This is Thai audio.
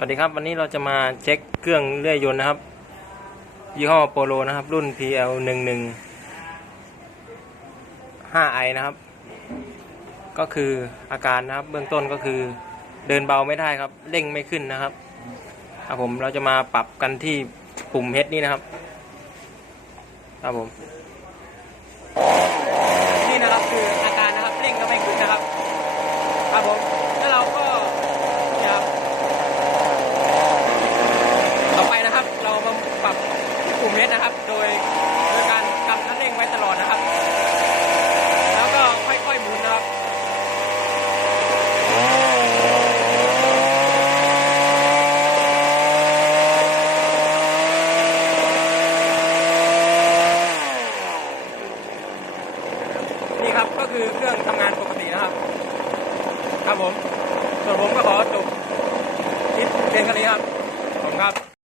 วัสดีครับวันนี้เราจะมาเช็คเครื่องเลื่อยยนต์นะครับ ยี่ห้อโปโลนะครับ รุ่น PL 1 1 5i นะครับ ก็คืออาการนะครับ เบื้องต้นก็คือเดินเบาไม่ได้ครับเร่งไม่ขึ้นนะครับครับผมเราจะมาปรับกันที่ปุ่มเฮดนี่นะครับครับผมนี่นะครับคืออาการนะครับเร่งก็ไม่ขึ้นนะครับครับผมแล้วเราก็เนี่ยครับ ต่อไปนะครับ เรามาปรับที่ปุ่มเฮด นะครับ โดยโดยการกำคันเร่งไว้ตลอดนะครับ แล้วก็ค่อยๆหมุนนะครับนี่ครับก็คือเครื่องทำงานปกตินะครับ ครับผม ส่วนผมก็ขอจบคลิปเพียงแค่นี้ครับขอบคุณครับ